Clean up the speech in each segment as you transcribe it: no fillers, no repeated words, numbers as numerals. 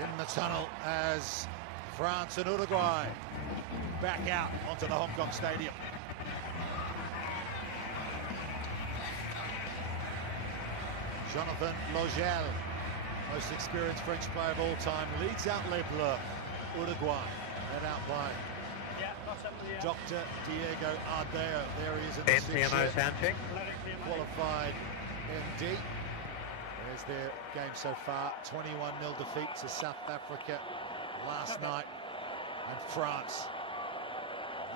in the tunnel as France and Uruguay back out onto the Hong Kong Stadium. Jonathan Logel, most experienced French player of all time, leads out Les Bleus. Uruguay, led out by Dr. Diego Ardeo. There he is in the PMO sound check. Qualified MD. There's their game so far. 21-0 defeat to South Africa last night. And France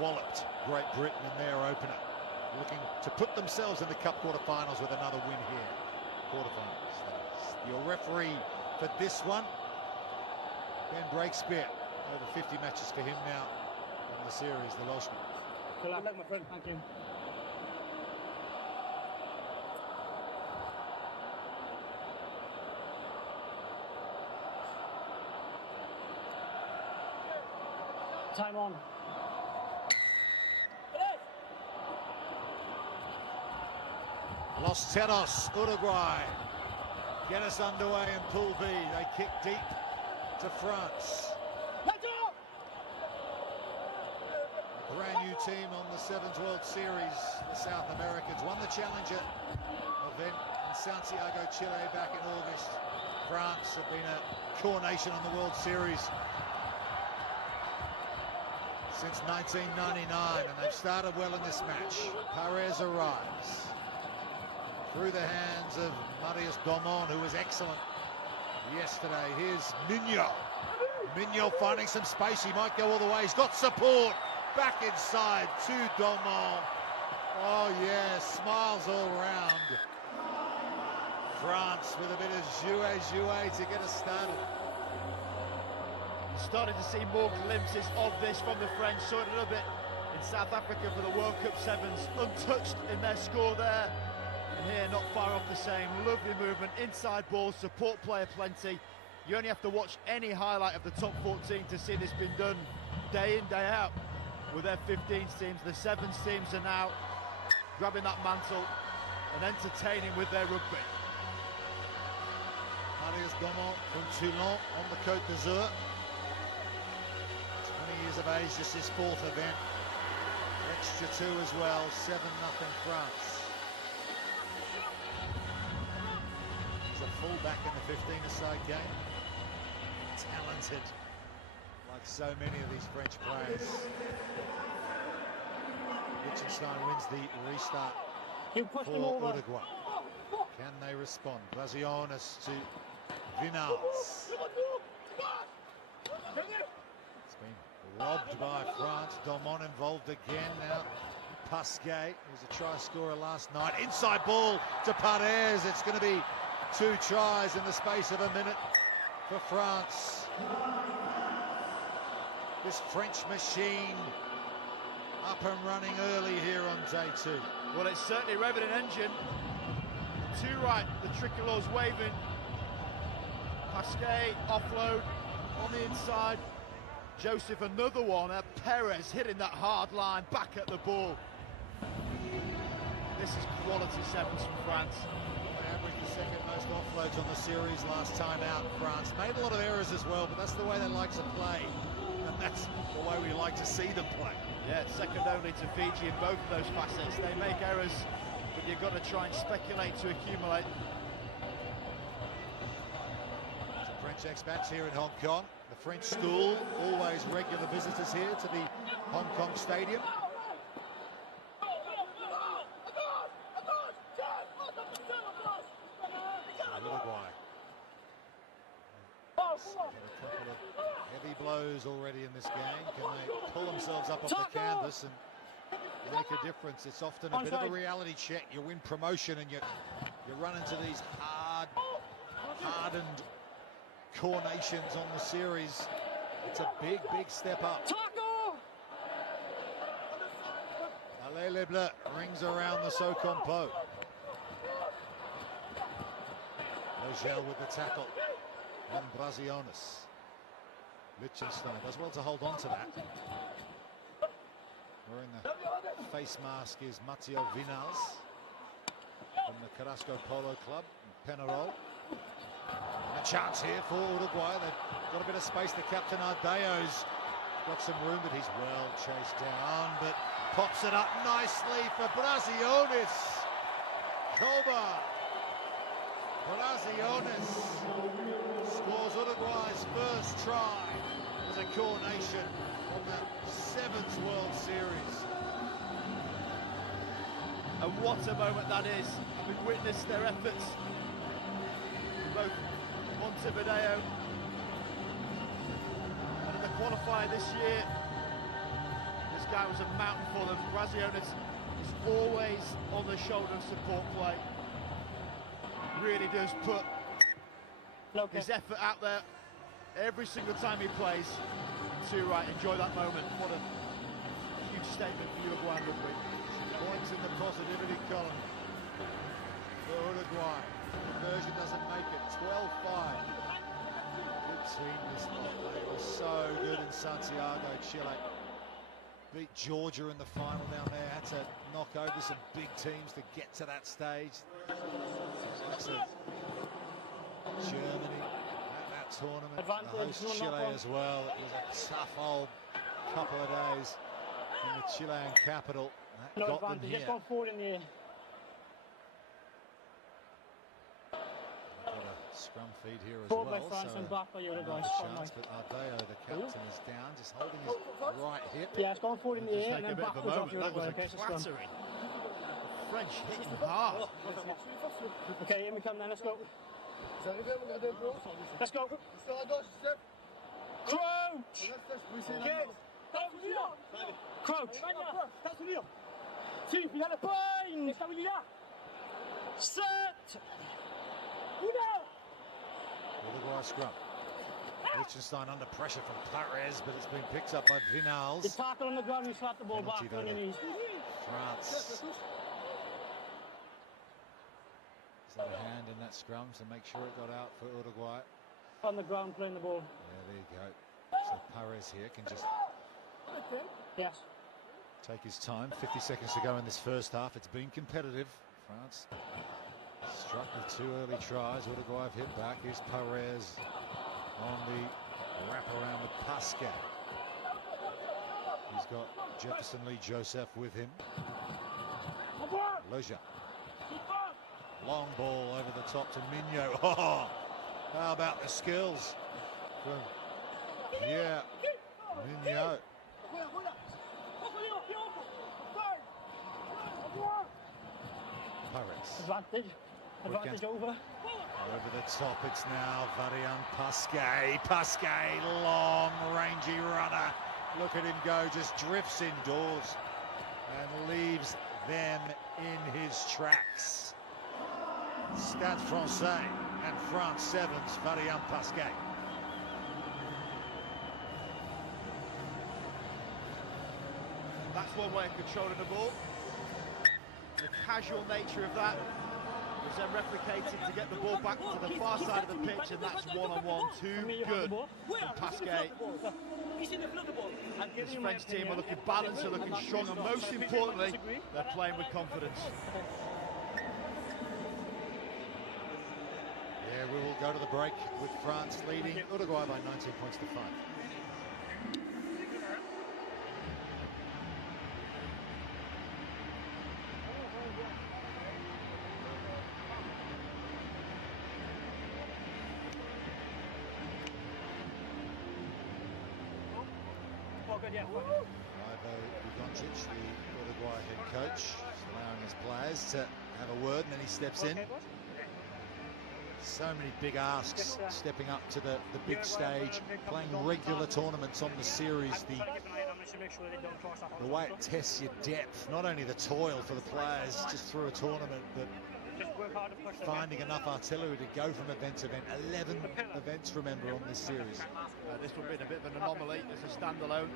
walloped Great Britain in their opener. Looking to put themselves in the Cup quarterfinals with another win here. Quarterfinals. Your referee for this one, Ben Breakspear. Over 50 matches for him now in the series, the Welshman. Good luck, my friend. Thank you. Time on. Los Teros, Uruguay get us underway in Pool B. They kick deep to France. A brand new team on the Sevens World Series. The South Americans won the Challenger event in Santiago, Chile back in August. France have been a core nation on the World Series since 1999, and they've started well in this match. Perez arrives through the hands of Marius Domon, who was excellent yesterday. Here's Mignot. Mignot finding some space. He might go all the way. He's got support. Back inside to Domon. Oh, yeah, smiles all round. France with a bit of jouet to get us started. Started to see more glimpses of this from the French. Saw it a little bit in South Africa for the World Cup Sevens. Untouched in their score there. And here, not far off the same. Lovely movement, inside ball, support player plenty. You only have to watch any highlight of the top 14 to see this being done day in, day out with their 15s teams. The Sevens teams are now grabbing that mantle and entertaining with their rugby. Marius Domon from Toulon on the Côte d'Azur. 20 years of age, just his fourth event. Extra two as well, 7-0 France. He's a fullback in the 15-a-side game. Talented, like so many of these French players. Liechtenstein wins the restart for Uruguay. Can they respond? Braziones to Vinals. It's been robbed by France. Domon involved again now. Pasquet, who's a try scorer last night. Inside ball to Perez. It's going to be 2 tries in the space of a minute for France. This French machine up and running early here on day 2. Well, it's certainly revving an engine. 2 right, the tricolour's waving. Pasquet, offload on the inside. Joseph, another one. Perez hitting that hard line, back at the ball. This is quality sevens from France. They averaged the second most offloads on the series last time out. France made a lot of errors as well, but that's the way they like to play. And that's the way we like to see them play. Yeah, second only to Fiji in both of those facets. They make errors, but you've got to try and speculate to accumulate. Some French expats here in Hong Kong. The French school, always regular visitors here to the Hong Kong Stadium. Uruguay. A couple of heavy blows already in this game. Can they pull themselves up off the canvas and make a difference? It's often a bit of a reality check. You win promotion and you run into these hardened core nations on the series. It's a big step up. Allez les Bleus rings around the Socompo. Logel with the tackle. And Braziones. Liechtenstein does well to hold on to that. Wearing the face mask is Matteo Vinals from the Carrasco Polo Club in Penarol. chance here for Uruguay. They've got a bit of space. The captain Ardeo's got some room, but he's well chased down, but pops it up nicely for Brasiones. Koba. Brasiones scores Uruguay's first try as a coronation on the 7th World Series. And what a moment that is. And we've witnessed their efforts, both Montevideo and in the qualifier this year. This guy was a mountain for them. Brasiones is always on the shoulder of support play. Really does put his effort out there every single time he plays. Too right, enjoy that moment. What a huge statement for Uruguay rugby. Points in the positivity column for Uruguay. Conversion doesn't make it. 12-5. Good team this night. They were so good in Santiago, Chile. Beat Georgia in the final down there. Had to knock over some big teams to get to that stage. Germany at that tournament. The host Chile as well. It was a tough old couple of days in the Chilean capital. That got them here. Just gone forward in the air. Got a scrum feed here as Forward well. by France and back by Uruguay. Chance, but Ardeo, the captain, is down, just holding his right hip. Yeah, it's gone forward in the air and then backwards off That was Uruguay. a Okay, so scrum. clattering. French hitting hard. Okay, here we come then, let's go. Let's go. Crouch! Crouch! Si, il a le point! Set! Uruguay scrum. Liechtenstein under pressure from Perez, but it's been picked up by The Vinals. tackle on the ground, you slap the ball Penalty back on your though. knees. France. Is that a hand in that scrum to make sure it got out for Uruguay? On the ground playing the ball. Yeah, there you go. So Perez here can just Yes. take his time. 50 seconds to go in this first half. It's been competitive. France struck with 2 early tries. Uruguay have hit back. Here's Perez on the wraparound with Pascal. He's got Jefferson Lee Joseph with him. Leja. Long ball over the top to Mignot. Oh, how about the skills from Mignot. Perez. Advantage over. Over the top, it's now Varian Pascal. Pascal, long, rangy runner. Look at him go, just drifts indoors and leaves them in his tracks. Stade Francais and France Sevens, Varian Pascal. That's one way of controlling the ball. The casual nature of that was then replicated to get the ball back to the far side of the pitch, and that's one-on-one. Too good from Pascal. This French team are looking balanced, they're looking strong, and most importantly, they're playing with confidence. Yeah, we will go to the break with France leading Uruguay by 19 points to 5. Ivo Ugoncic, the Uruguay head coach, is allowing his players to have a word, and then he steps in. So many big asks stepping up to the big stage, playing regular tournaments on the series. The way it tests your depth, not only the toil for the players just through a tournament, but finding enough artillery to go from event to event. 11 events, remember, on this series. This will be a bit of an anomaly as a standalone.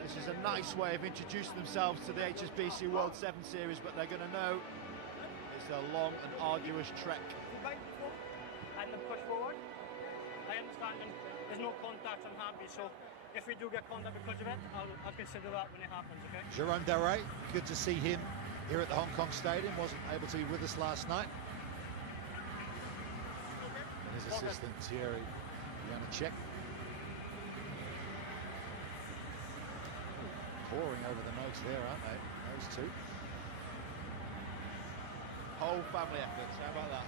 This is a nice way of introducing themselves to the HSBC World 7 Series, but they're going to know it's a long and arduous trek. And then push forward. I understand there's no contact, I'm happy, so if we do get contact because of it, I'll consider that when it happens, okay? Jerome Daré, good to see him here at the Hong Kong Stadium. Wasn't able to be with us last night. His assistant Thierry Janacek. Pouring over the notes there, aren't they? Those two. Whole family efforts, how about that?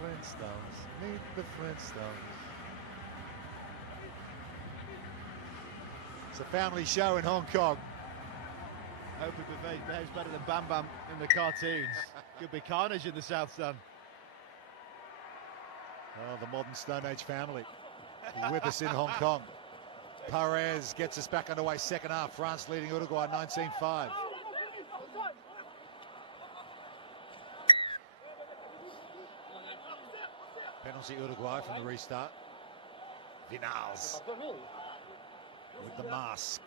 Flintstones, meet the Flintstones. It's a family show in Hong Kong. I hope he behaves better than Bam Bam in the cartoons. Could be carnage in the South Stand. Oh, the modern Stone Age family with us in Hong Kong. Perez gets us back underway, second half. France leading Uruguay 19-5. Penalty Uruguay from the restart. Vinals with the mask.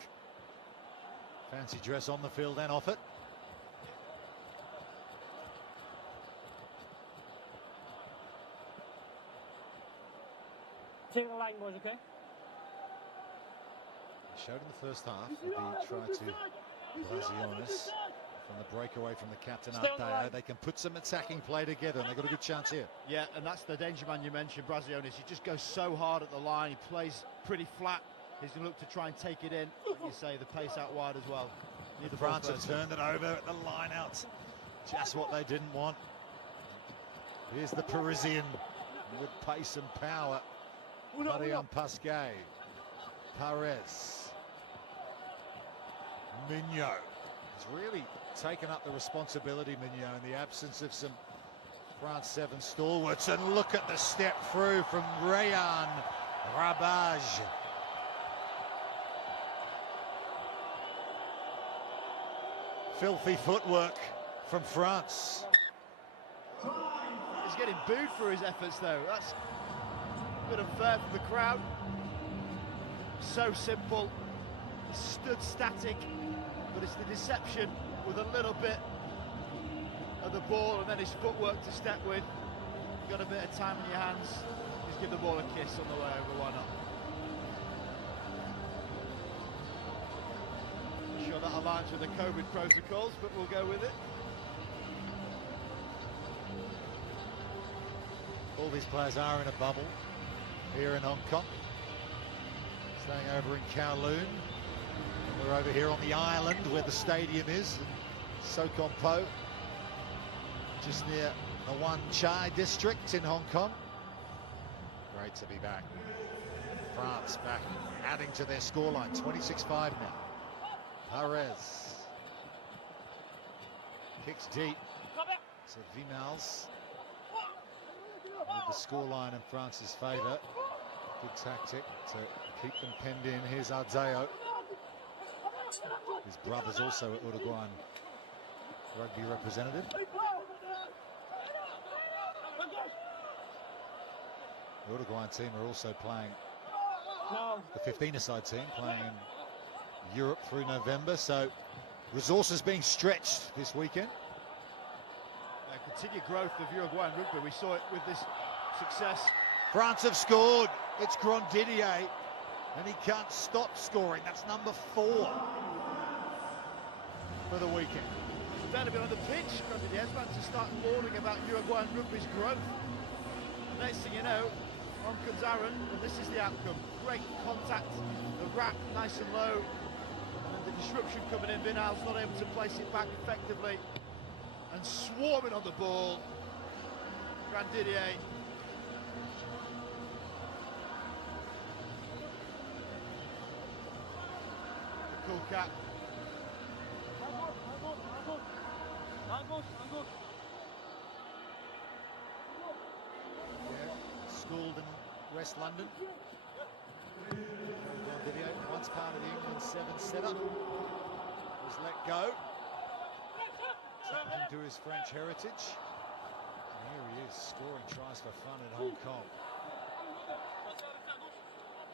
Fancy dress on the field and off it. Take the line, boys, okay? Showed in the first half with the try to Brasiones from the breakaway from the captain Arteo. They can put some attacking play together and they've got a good chance here. Yeah, and that's the danger man you mentioned, Brasiones. He just goes so hard at the line. He plays pretty flat. He's going to look to try and take it in. Like you say, the pace out wide as well. France have turned it over at the line out. Just what they didn't want. Here's the Parisian with pace and power. Marion Pasquet. Perez. Mignot has really taken up the responsibility, Mignot, in the absence of some France 7 stalwarts. And look at the step through from Rayan Rabage. Filthy footwork from France. He's getting booed for his efforts, though. That's a bit unfair from the crowd. So simple. He stood static, but it's the deception with a little bit of the ball and then his footwork to step with. You've got a bit of time in your hands. Just give the ball a kiss on the way over, why not? Sure that aligns with the COVID protocols, but we'll go with it. All these players are in a bubble here in Hong Kong. Staying over in Kowloon. We're over here on the island where the stadium is, So Kom Po, just near the Wan Chai district in Hong Kong. Great to be back. France back, adding to their scoreline, 26-5 now. Perez kicks deep to Vinals with the scoreline in France's favour. Good tactic to keep them penned in. Here's Arteo. His brother's also an Uruguayan rugby representative. The Uruguayan team are also playing, the 15-a-side team playing in Europe through November, so resources being stretched this weekend. Continued growth of Uruguayan rugby. We saw it with this success. France have scored. It's Grandidier, and he can't stop scoring. That's number 4 for the weekend. Down a bit on the pitch, Grandidier man to start warning about Uruguayan rugby's growth. Next thing you know, on comes Aaron, and this is the outcome. Great contact, the wrap nice and low, and the disruption coming in. Vinal's not able to place it back effectively, and swarming on the ball. Grandidier. The cool cap. Yeah, schooled in West London. Video, once part of the England 7 setup, was let go. Something to his French heritage. And here he is, scoring tries for fun in Hong Kong.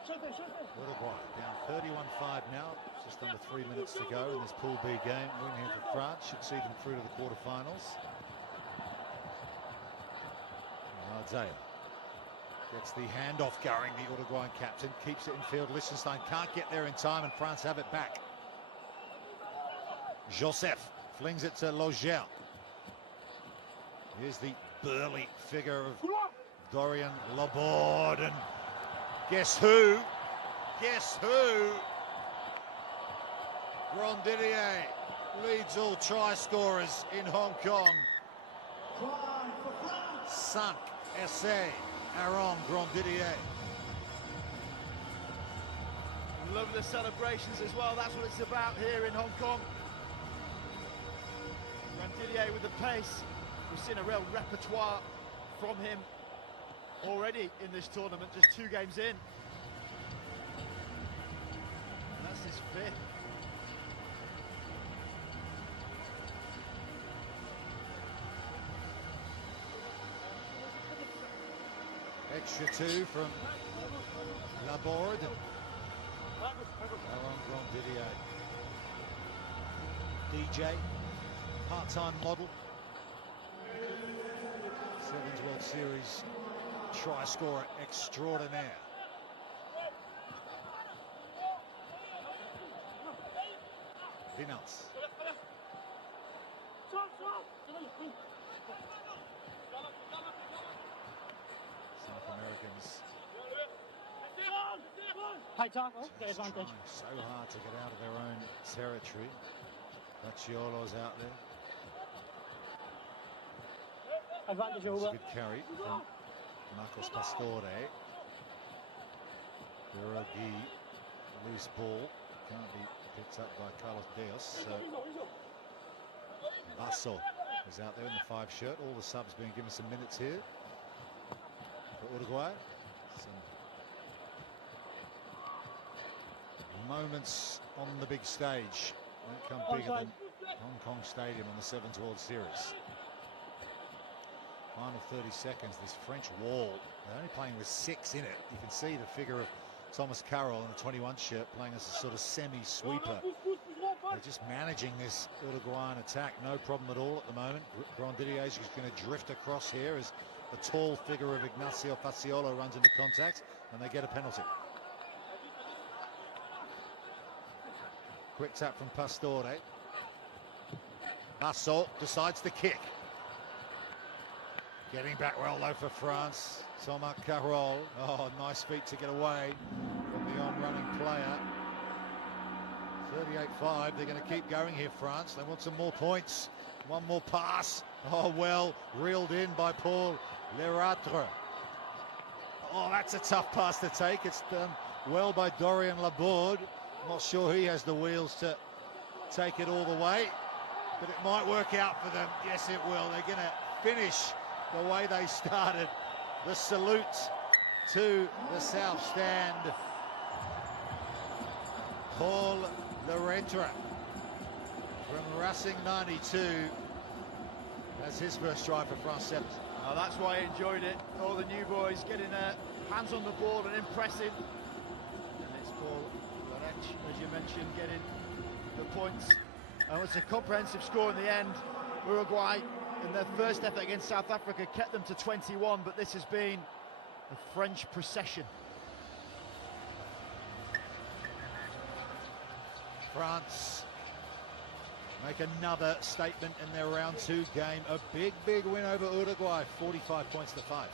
Uruguay down 31-5 now, just under 3 minutes to go in this Pool B game. Win here for France should see them through to the quarterfinals. Arteo gets the handoff going, the Uruguayan captain, keeps it in field. Liechtenstein can't get there in time and France have it back. Joseph flings it to Loger. Here's the burly figure of Dorian Laborde, and guess who? Guess who? Grandidier leads all try scorers in Hong Kong. 5 essais, Aaron Grandidier. Love the celebrations as well. That's what it's about here in Hong Kong. Grandidier with the pace. We've seen a real repertoire from him already in this tournament, just 2 games in. And that's his 5th. Extra 2 from Laborde. Aaron Grandidier. DJ, part-time model. Sevens World Series try scorer extraordinaire. Vinals. South Americans High tackle, get advantage. trying so hard to get out of their own territory. Vacciolo's out there. Advantage That's a over. good carry from Marcos Pastore. Uruguay, loose ball, can't be picked up by Carlos Diaz. So Basso is out there in the 5 shirt. All the subs being given some minutes here for Uruguay. Some moments on the big stage won't come bigger than Hong Kong Stadium on the Sevens World Series. Final 30 seconds, this French wall, they're only playing with 6 in it. You can see the figure of Thomas Carroll in the 21 shirt playing as a sort of semi-sweeper. They're just managing this Uruguayan attack, no problem at all at the moment. Grandidier is just going to drift across here as the tall figure of Ignacio Faciolo runs into contact, and they get a penalty. Quick tap from Pastore. Basso decides to kick. Getting back well though for France. Thomas Carroll. Oh, nice feet to get away from the on-running player. 38-5. They're going to keep going here, France. They want some more points. One more pass. Oh, well, reeled in by Paul Leratre. Oh, that's a tough pass to take. It's done well by Dorian Laborde. Not sure he has the wheels to take it all the way, but it might work out for them. Yes, it will. They're going to finish the way they started. The salute to the South Stand. Paul Leratre from Racing 92 as his first try for France 7. Oh, that's why I enjoyed it. All the new boys getting their hands on the ball and impressing. And it's Paul Leratre, as you mentioned, getting the points. And it's a comprehensive score in the end. Uruguay, in their first effort against South Africa, kept them to 21, but this has been a French procession. France make another statement in their round 2 game. A big win over Uruguay, 45 points to 5.